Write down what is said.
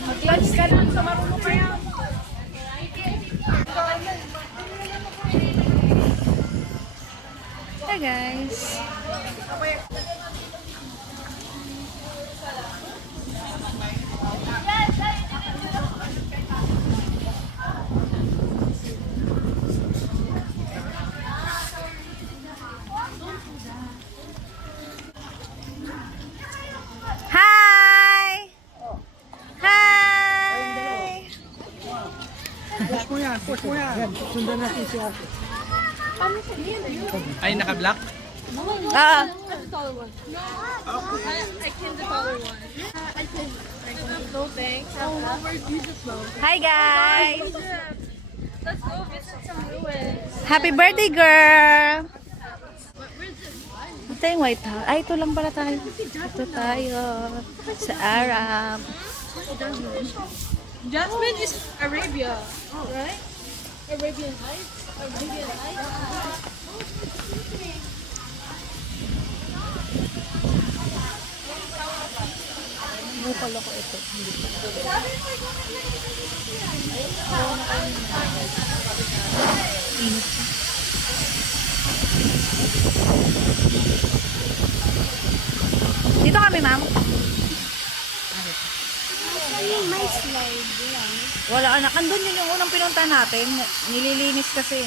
Mag-lunch ka lang sa marunong kaya. Hi guys. Hi! Hi! Push mo yan. Sundan natin si Ate. Ay, naka-black? Ah, No thanks. hi guys. Let's go visit some ruins. Happy birthday, girl. Ito yung White House. Ay, ito lang pala tayo. Ito tayo. Sa Arab. Jasmine is Arabia, right? Arabian Heights? Arabian Heights? Bukal ako ito. Hindi pa. Init pa. Dito kami, ma'am. May slide lang. Wala anak. Andun yun yung unang pinunta natin. Nililinis kasi.